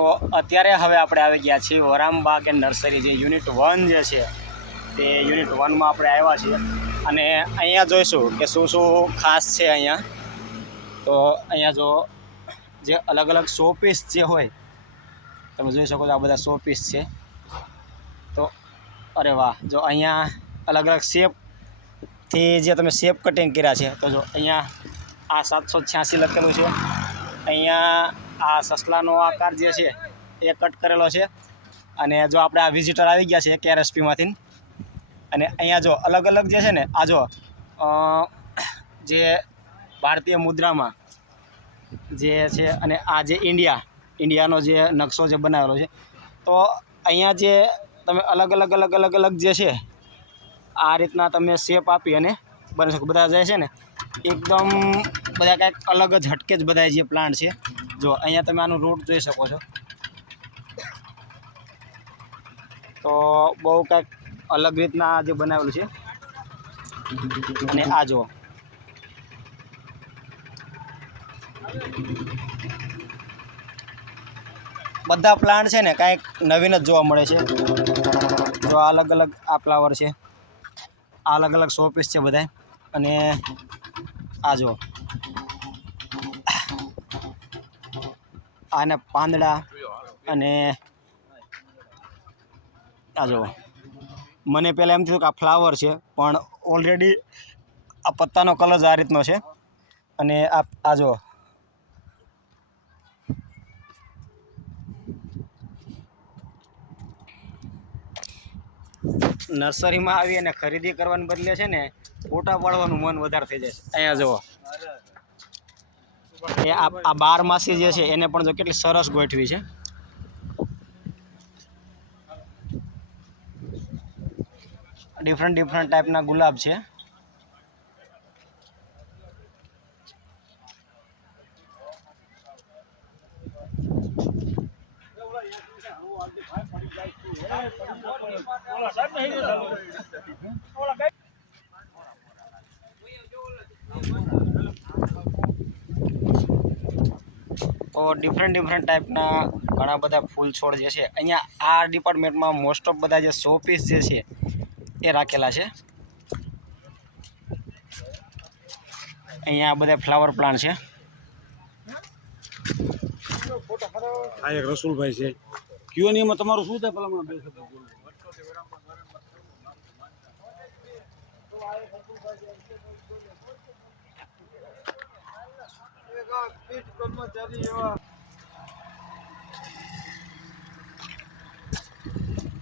તો અત્યારે હવે આપણે આવી ગયા છીએ વરામબાગ એન્ડ નર્સરી જે યુનિટ 1 જે છે તે યુનિટ 1 માં આપણે આવ્યા છીએ અને અહીંયા જોઈશું કે શું શું ખાસ છે અહીંયા. તો અહીંયા જો જે અલગ અલગ શો પીસ જે હોય તમે જોઈ શકો છો, આ બધા શો પીસ છે. તો અરે વાહ, જો અહીંયા અલગ અલગ શેપથી જે તમે શેપ કટિંગ કર્યા છે. તો જો અહીંયા આ 786 લખેલું છે, અહીંયા આ સસલાનો આકાર જે છે એ કટ કરેલો છે. અને જો આપણે આ વિઝિટર આવી ગયા છે KRSPમાંથી, અને અહીંયા જો અલગ અલગ જે છે ને આ જો જે ભારતીય મુદ્રામાં જે છે અને આ જે ઇન્ડિયાનો જે નકશો જે બનાવેલો છે. તો અહીંયા જે તમે અલગ અલગ જે છે આ રીતના તમે શેપ આપી અને બની શકો. બધા જે છે ને એકદમ બધા કંઈક અલગ જ હટકે જ બધા જે પ્લાન્ટ છે. જો અહીંયા તમે આનું રૂટ જોઈ શકો છો, તો બહુ કંઈક અલગ રીતના જે બનાવેલું છે. અને આ જો બધા પ્લાન્ટ છે ને કાંઈક નવીન જ જોવા મળે છે. જો આ અલગ અલગ આ ફ્લાવર છે, આ અલગ અલગ શો પીસ છે બધા. અને આ જો આને પાંદડા, અને આ જો મને પહેલાં એમ થયું કે આ ફ્લાવર છે, પણ ઓલરેડી આ પત્તાનો કલર જ આ રીતનો છે. અને આ જો નર્સરીમાં આવી અને ખરીદી કરવાને બદલે છે ને ફોટા પાડવાનું મન વધારે થઈ જાય છે. અહીંયા જુઓ એ આ 12 માસી જે છે એને પણ જો કેટલી સરસ ગોઠવી છે. ડિફરન્ટ ટાઈપના ગુલાબ છે. તો ડિફરન્ટ ટાઈપના ઘણા બધા ફૂલ છોડ જે છે અહીંયા આ ડિપાર્ટમેન્ટમાં મોસ્ટ ઓફ બધા જે શો પીસ જે છે એ રાખેલા છે. અહીંયા બધા ફ્લાવર પ્લાન્ટ છે. આ એક રસુલભાઈ છે, કયો નહીં, એમાં તમારું શું થાય? પેલા બે શબ્દ બોલો.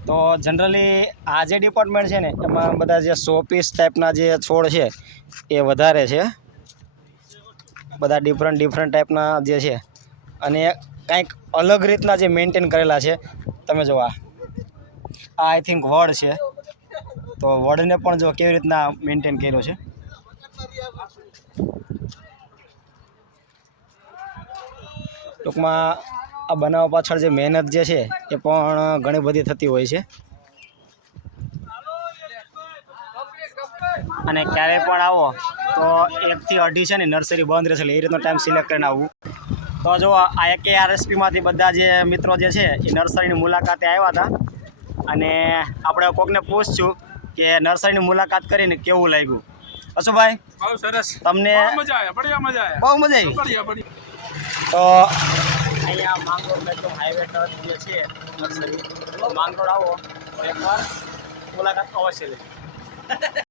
તો જનરલી આ જે ડિપાર્ટમેન્ટ છે ને એમાં બધા જે શો પીસ ટાઈપના જે છોડ છે એ વધારે છે. બધા ડિફરન્ટ ટાઈપના જે છે અને કંઈક અલગ રીતના જે મેન્ટેન કરેલા છે. તમે જો આ આઈ થિંક વડ છે, તો વડને પણ જો કેવી રીતના મેન્ટેન કર્યો છે. ટૂંકમાં આ બનાવવા પાછળ જે મહેનત જે છે એ પણ ઘણી બધી થતી હોય છે. અને ક્યારેય પણ આવો તો 1 થી 2:30 છે ને નર્સરી બંધ રહેશે, એ રીતનો ટાઈમ સિલેક્ટ કરીને આવવું. તો જો આ KRSPમાંથી બધા જે મિત્રો જે છે એ નર્સરીની મુલાકાતે આવ્યા હતા, અને આપણે કોકને પૂછશું કે નર્સરીની મુલાકાત કરીને કેવું લાગ્યું. અશુભાઈ, બહુ સરસ, તમને મજા આવે? બઢિયા મજા આવે, બહુ મજા આવી. બઢિયા. તો અહીંયા માંગરોળ મેટ્રો હાઈવે ટચ જે છે નર્સરી, માંગરોળ આવો તો એકવાર મુલાકાત અવશ્ય લેજો.